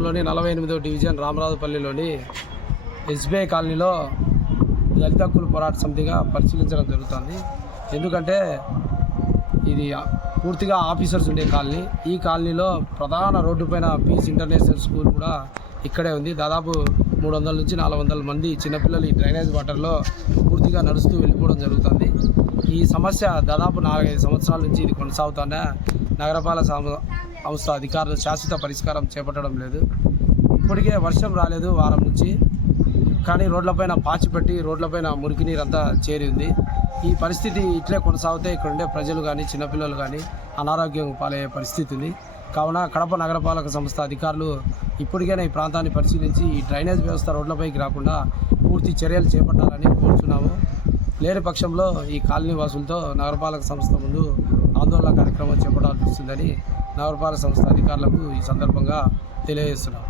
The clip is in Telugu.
నియోజకవర్గంలోని 48వ డివిజన్ రామరాజుపల్లిలోని ఎస్బీఐ కాలనీలో దళిత హక్కుల పోరాట సమితిగా పరిశీలించడం జరుగుతుంది. ఎందుకంటే ఇది పూర్తిగా ఆఫీసర్స్ ఉండే కాలనీ. ఈ కాలనీలో ప్రధాన రోడ్డుపైన పీస్ ఇంటర్నేషనల్ స్కూల్ కూడా ఇక్కడే ఉంది. దాదాపు 300 నుంచి 400 మంది చిన్నపిల్లలు ఈ డ్రైనేజ్ వాటర్లో పూర్తిగా నడుస్తూ వెళ్ళిపోవడం జరుగుతుంది. ఈ సమస్య దాదాపు 4-5 సంవత్సరాల నుంచి ఇది కొనసాగుతున్న నగరపాలక సంస్థ అధికారులు శాశ్వత పరిష్కారం చేపట్టడం లేదు. ఇప్పటికే వర్షం రాలేదు వారం నుంచి, కానీ రోడ్లపైన పాచి పెట్టి రోడ్లపైన మురికి నీరు అంతా చేరి ఉంది. ఈ పరిస్థితి ఇట్లే కొనసాగితే ఇక్కడ ఉండే ప్రజలు కానీ చిన్నపిల్లలు కానీ అనారోగ్యం పాలయ్యే పరిస్థితి ఉంది. కావున కడప నగరపాలక సంస్థ అధికారులు ఇప్పటికైనా ఈ ప్రాంతాన్ని పరిశీలించి ఈ డ్రైనేజ్ వ్యవస్థ రోడ్లపైకి రాకుండా పూర్తి చర్యలు చేపట్టాలని కోరుతున్నాము. లేని పక్షంలో ఈ కాలనీ వాసులతో నగరపాలక సంస్థ ముందు ఆందోళన కార్యక్రమం చేపట్టాల్సి వస్తుందని నగరపాలక సంస్థ అధికారులకు ఈ సందర్భంగా తెలియజేస్తున్నాము.